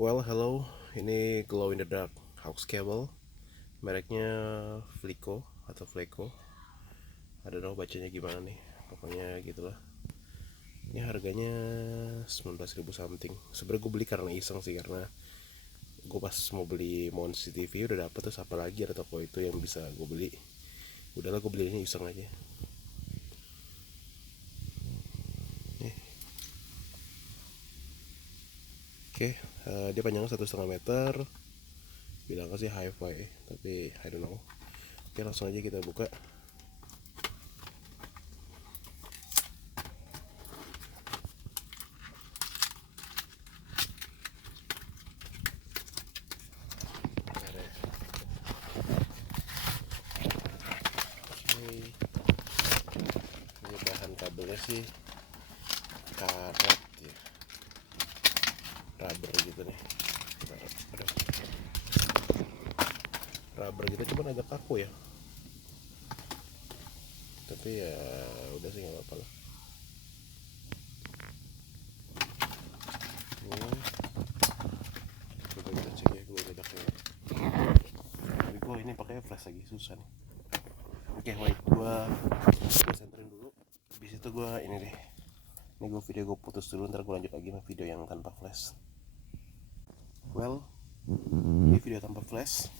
Well, hello. Ini glow in the dark aux cable. Mereknya Flico atau Fleco. I don't know bacanya gimana nih. Pokoknya gitulah. Ini harganya 19.000 something. Sebenarnya gue beli karena iseng sih, karena gue pas mau beli Mon CCTV udah dapet, terus apa lagi ada toko itu yang bisa gue beli. Udahlah, gue beli ini iseng aja. Nih. Oke, dia panjangnya 1,5 meter. Bilangnya sih hi-fi, tapi I don't know. Oke, langsung aja kita buka. Ini bahan kabelnya sih karet ya, rubber gitu nih. Rubber gitu, cuman agak kaku ya, tapi ya udah sih, nggak apa-apa lah. Coba kita cek ya, gue ledaknya. Tapi gue ini pakai flash lagi, susah nih. Oke, wait, gue senterin dulu. Habis itu gue ini deh, ini gue putus dulu, ntar gue lanjut lagi sama video yang tanpa flash. Well, ini video tanpa flash.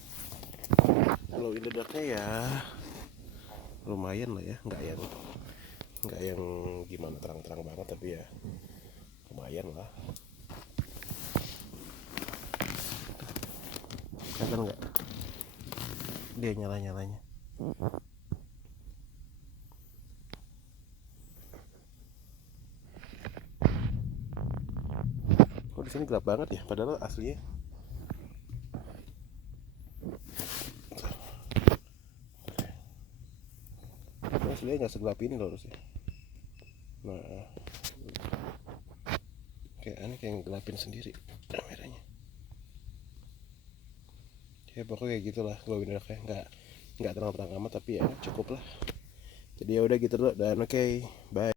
Kalau in the darknya ya lumayan lah ya, nggak yang gimana terang-terang banget, tapi ya lumayan lah. Kelihatan nggak dia nyala-nyalanya? Kok di sini gelap banget ya, padahal aslinya nggak segelap ini loh harusnya. Nah, kayak aneh, kayak ngelapin sendiri kameranya. Ya pokoknya kayak gitulah, gue bener kayak nggak terang-terang amat, tapi ya cukup lah. Jadi ya udah gitu dulu, dan oke, bye.